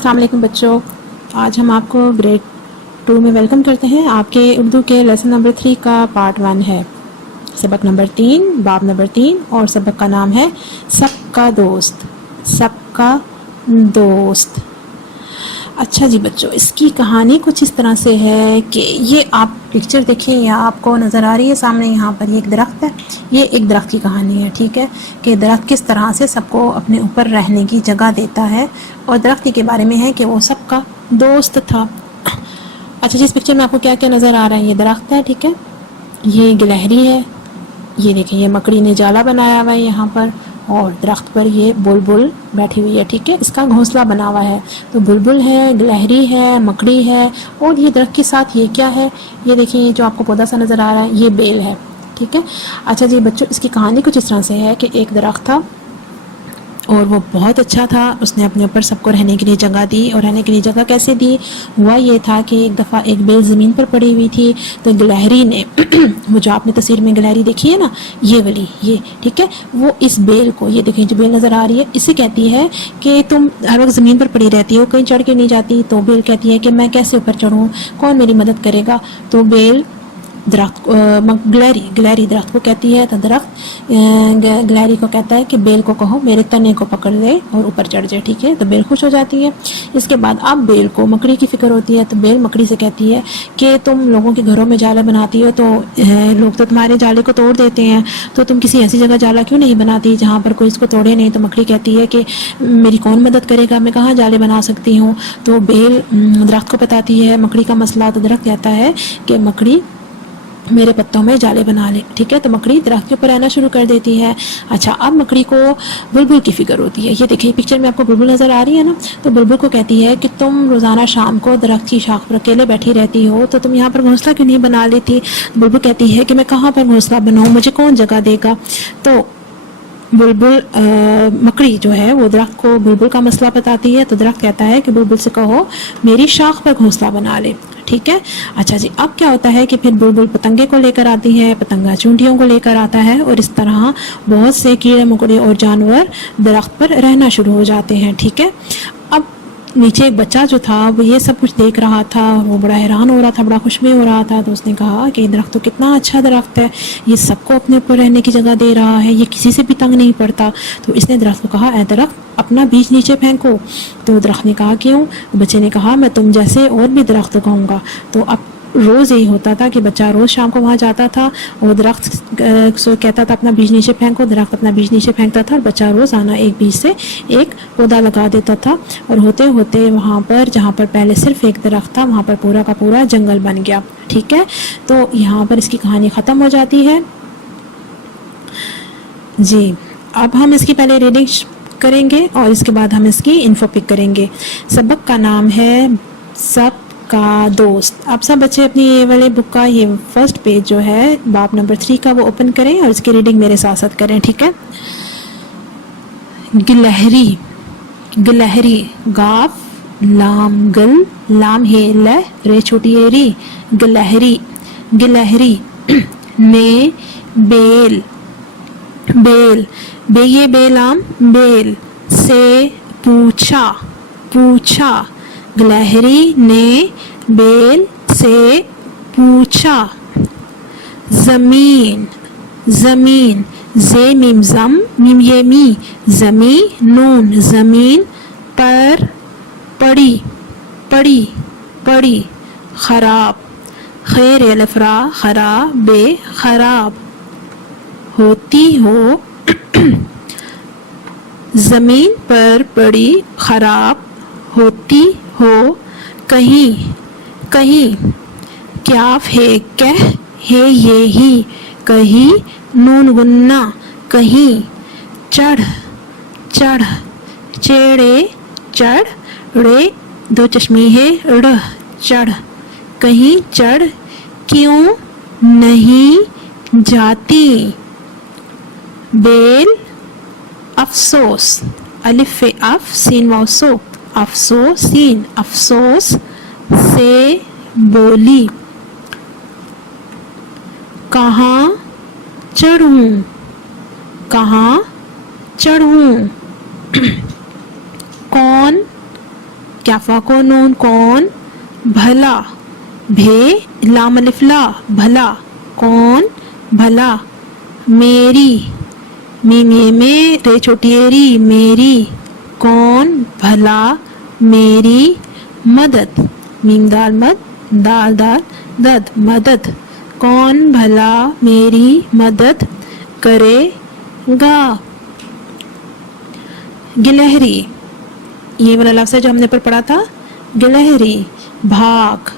السلام علیکم بچوں، آج ہم آپ کو گریڈ 2 میں ویلکم کرتے ہیں۔ آپ کے اردو کے لیسن نمبر 3 کا پارٹ 1 ہے، سبق نمبر 3، باب نمبر 3، اور سبق کا نام ہے سب کا دوست۔ سب کا دوست۔ اچھا جی بچوں، اس کی کہانی کچھ اس طرح سے ہے کہ یہ آپ پکچر دیکھیں یا آپ کو نظر آ رہی ہے سامنے، یہاں پر یہ ایک درخت ہے۔ یہ ایک درخت کی کہانی ہے، ٹھیک ہے، کہ درخت کس طرح سے سب کو اپنے اوپر رہنے کی جگہ دیتا ہے، اور درخت کے بارے میں ہے کہ وہ سب کا دوست تھا۔ اچھا جی، اس پکچر میں آپ کو کیا کیا نظر آ رہا ہے؟ یہ درخت ہے، ٹھیک ہے، یہ گلہری ہے، یہ دیکھیں یہ مکڑی نے جالا بنایا ہوا ہے یہاں پر، اور درخت پر یہ بلبل بیٹھی ہوئی ہے، ٹھیک ہے، اس کا گھونسلہ بنا ہوا ہے۔ تو بلبل ہے، گلہری ہے، مکڑی ہے، اور یہ درخت کے ساتھ یہ کیا ہے؟ یہ دیکھیں، یہ جو آپ کو پودا سا نظر آ رہا ہے یہ بیل ہے، ٹھیک ہے۔ اچھا جی بچوں، اس کی کہانی کچھ اس طرح سے ہے کہ ایک درخت تھا اور وہ بہت اچھا تھا، اس نے اپنے اوپر سب کو رہنے کے لیے جگہ دی، اور رہنے کے لیے جگہ کیسے دی؟ ہوا یہ تھا کہ ایک دفعہ ایک بیل زمین پر پڑی ہوئی تھی، تو گلہری نے وہ جو آپ نے تصویر میں گلہری دیکھی ہے نا، یہ والی، یہ ٹھیک ہے، وہ اس بیل کو، یہ دیکھیں جو بیل نظر آ رہی ہے، اسے کہتی ہے کہ تم ہر وقت زمین پر پڑی رہتی ہو، کہیں چڑھ کے نہیں جاتی۔ تو بیل کہتی ہے کہ میں کیسے اوپر چڑھوں، کون میری مدد کرے گا؟ تو بیل درخت گلہری درخت کو کہتی ہے، تو درخت گلہری کو کہتا ہے کہ بیل کو کہو میرے تنے کو پکڑ لے اور اوپر چڑھ جائے، ٹھیک ہے، تو بیل خوش ہو جاتی ہے۔ اس کے بعد اب بیل کو مکڑی کی فکر ہوتی ہے، تو بیل مکڑی سے کہتی ہے کہ تم لوگوں کے گھروں میں جالا بناتی ہو، تو لوگ تو تمہارے جالے کو توڑ دیتے ہیں، تو تم کسی ایسی جگہ جالا کیوں نہیں بناتی جہاں پر کوئی اس کو توڑے نہیں؟ تو مکڑی کہتی ہے کہ میری کون مدد کرے گا، میں کہاں جالے بنا سکتی ہوں؟ تو بیل درخت کو بتاتی ہے مکڑی کا مسئلہ، تو درخت کہتا ہے کہ مکڑی میرے پتوں میں جالے بنا لے، ٹھیک ہے، تو مکڑی درخت کے اوپر رہنا شروع کر دیتی ہے۔ اچھا، اب مکڑی کو بلبل کی فکر ہوتی ہے، یہ دیکھیں پکچر میں آپ کو بلبل نظر آ رہی ہے نا، تو بلبل کو کہتی ہے کہ تم روزانہ شام کو درخت کی شاخ پر اکیلے بیٹھی رہتی ہو، تو تم یہاں پر گھونسلہ کیوں نہیں بنا لیتی؟ بلبل کہتی ہے کہ میں کہاں پر گھونسلہ بناؤں، مجھے کون جگہ دے گا؟ تو بلبل مکڑی جو ہے وہ درخت کو بلبل کا مسئلہ بتاتی ہے، تو درخت کہتا ہے کہ بلبل سے کہو میری شاخ پر گھونسلہ بنا لے، ٹھیک ہے۔ اچھا جی، اب کیا ہوتا ہے کہ پھر بلبل پتنگے کو لے کر آتی ہے، پتنگا چونٹیوں کو لے کر آتا ہے، اور اس طرح بہت سے کیڑے مکوڑے اور جانور درخت پر رہنا شروع ہو جاتے ہیں، ٹھیک ہے۔ اب نیچے ایک بچہ جو تھا وہ یہ سب کچھ دیکھ رہا تھا، وہ بڑا حیران ہو رہا تھا، بڑا خوش بھی ہو رہا تھا، تو اس نے کہا کہ یہ درخت تو کتنا اچھا درخت ہے، یہ سب کو اپنے اوپر رہنے کی جگہ دے رہا ہے، یہ کسی سے بھی تنگ نہیں پڑتا۔ تو اس نے درخت کو کہا اے درخت اپنا بیج نیچے پھینکو۔ تو درخت نے کہا کیوں؟ بچے نے کہا میں تم جیسے اور بھی درخت اگاؤں گا۔ تو اب روز یہی ہوتا تھا کہ بچہ روز شام کو وہاں جاتا تھا اور درخت کہتا تھا اپنا بیج نیچے پھینکو، درخت اپنا بیج نیچے پھینکتا تھا، اور بچہ روز آنا ایک بیج سے ایک پودا لگا دیتا تھا، اور ہوتے ہوتے وہاں پر جہاں پر پہلے صرف ایک درخت تھا وہاں پر پورا کا پورا جنگل بن گیا، ٹھیک ہے۔ تو یہاں پر اس کی کہانی ختم ہو جاتی ہے جی۔ اب ہم اس کی پہلے ریڈنگ کریں گے اور اس کے بعد ہم اس کی انفو پک کریں گے۔ سبق کا نام ہے سب کا دوست۔ اب سب بچے اپنی یہ والے بک کا یہ فرسٹ پیج جو ہے باب نمبر 3 کا وہ اوپن کریں اور اس کی ریڈنگ میرے ساتھ ساتھ کریں، ٹھیک ہے۔ گلہری، گلہری، گاف لام گل لام ہے لہ رے چھوٹی ہے ری، گلہری، گلہری نے بیل، بیل بے یہ بیلام بیل سے پوچھا، پوچھا، گلہری نے بیل سے پوچھا۔ زمین، زمین، زے میم زم میم یہ می، زمین نون، زمین پر پڑی، پڑی، پڑی، خراب، خیر الف را خراب بے خراب، ہوتی ہو، زمین پر پڑی خراب ہوتی ہو، کہیں، کہیں، کیاف ہے کہہ ہے یہی، کہیں نون گنا، کہیں، چڑھ، چڑھ، چیڑے چڑھ رے دو چشمی ہے رڑھ، چڑھ، کہیں چڑھ کیوں نہیں جاتی؟ بیل افسوس، الف اف سین واو سو، افسوس سین، افسوس سے بولی، کہاں چڑھوں، کہاں چڑھوں؟ کون کیف کو نون کون بھلا بھے لام الف لا بھلا کون بھلا میری میم یہ میں رے چھوٹی ری میری کون بھلا میری مدد میم دال مد دال دال دد مدد کون بھلا میری مدد کرے گا گلہری یہ والا لفظ ہے جو ہم نے پر پڑھا تھا گلہری بھاگ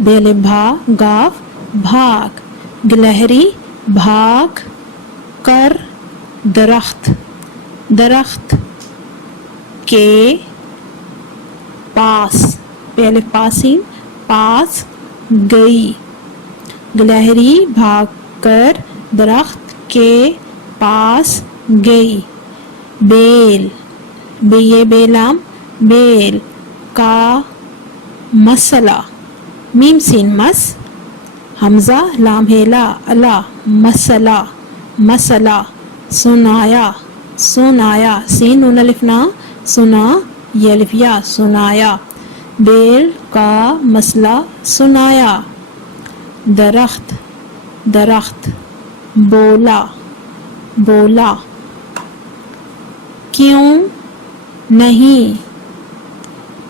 بے الف بھا گاف بھاگ گلہری بھاگ کر درخت درخت کے پاس بے الف پاسین پاس گئی گلہری بھاگ کر درخت کے پاس گئی بیل بے یہ بے لام بیل کا مسئلہ میم سین مس حمزہ لام ہیلا اللہ مسئلہ مسئلہ سنایا سنایا سین نون الف نا سنا یہ الف یا سنایا بیل کا مسئلہ سنایا درخت درخت بولا بولا کیوں نہیں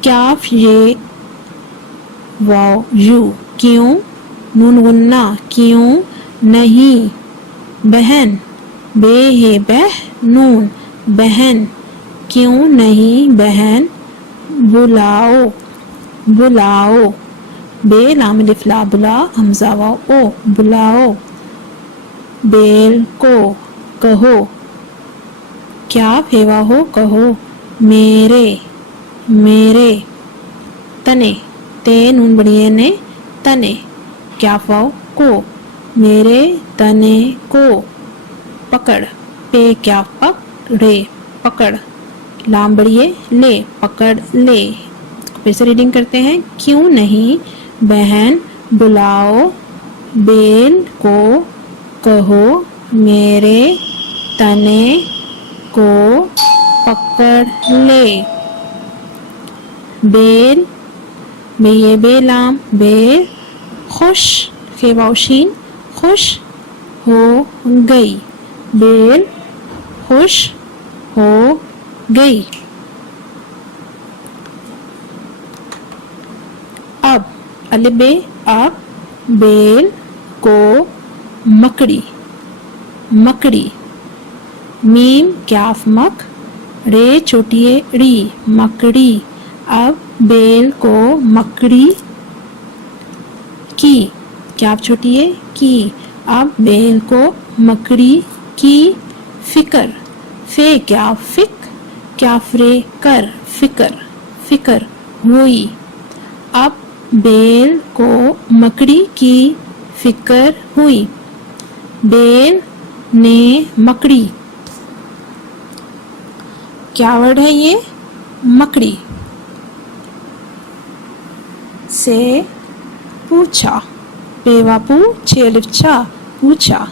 کیف یہ واو یو کیوں نون غنہ کیوں نہیں بہن بے ہے بہ نون بہن کیوں نہیں بہن بلاؤ بلاؤ بے لام الف لا بلا حمزہ واو او بلاؤ بیل کو کہو کیا پھیوا ہو کہو میرے میرے تنے تے نون بڑی نے تنے کیا فاؤ کو میرے تنے کو پکڑ پے کیا پکڑے پکڑ لام بڑیے لے پکڑ لے پھر سے ریڈنگ کرتے ہیں کیوں نہیں بہن بلاؤ بیل کو کہو میرے تنے کو پکڑ لے بیل بے یہ بے لام بیل خوش خیواوشین خوش ہو گئی بیل خوش ہو گئی اب الف بے اب بیل کو مکڑی مکڑی میم کیاف مک رے چھوٹی ری مکڑی اب بیل کو مکڑی کی کیاف چھوٹی ہے کی اب بیل کو مکڑی کی فکر فے کیا فک کیا فرے کر فکر فکر ہوئی اب بیل کو مکڑی کی فکر ہوئی بیل نے مکڑی کیا ورڈ ہے یہ مکڑی سے پوچھا پیواپو چھ الف چھا پوچھا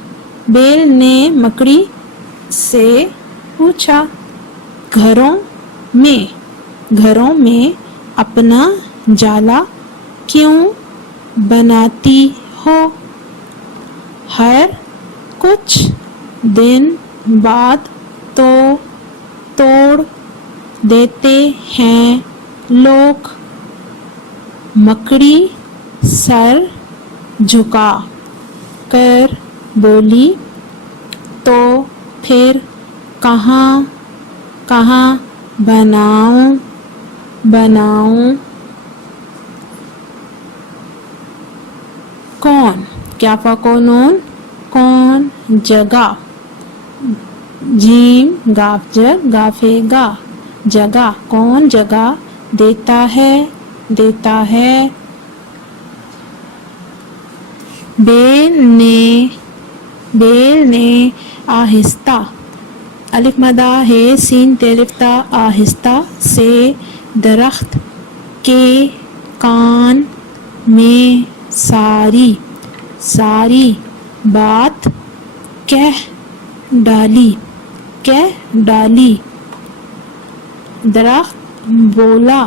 بیل نے مکڑی سے پوچھا گھروں میں اپنا جالا کیوں بناتی ہو ہر کچھ دن بعد تو توڑ دیتے ہیں لوگ مکڑی سر جھکا کر بولی تو پھر کہاں کہاں بناؤں کون کیا فاکونون کون جگہ جیم گاف جگ گافے گا جگہ کون جگہ دیتا ہے بیل نے آہستہ الف مدہ ہے سین تلفتا آہستہ سے درخت کے کان میں ساری بات کہہ ڈالی درخت بولا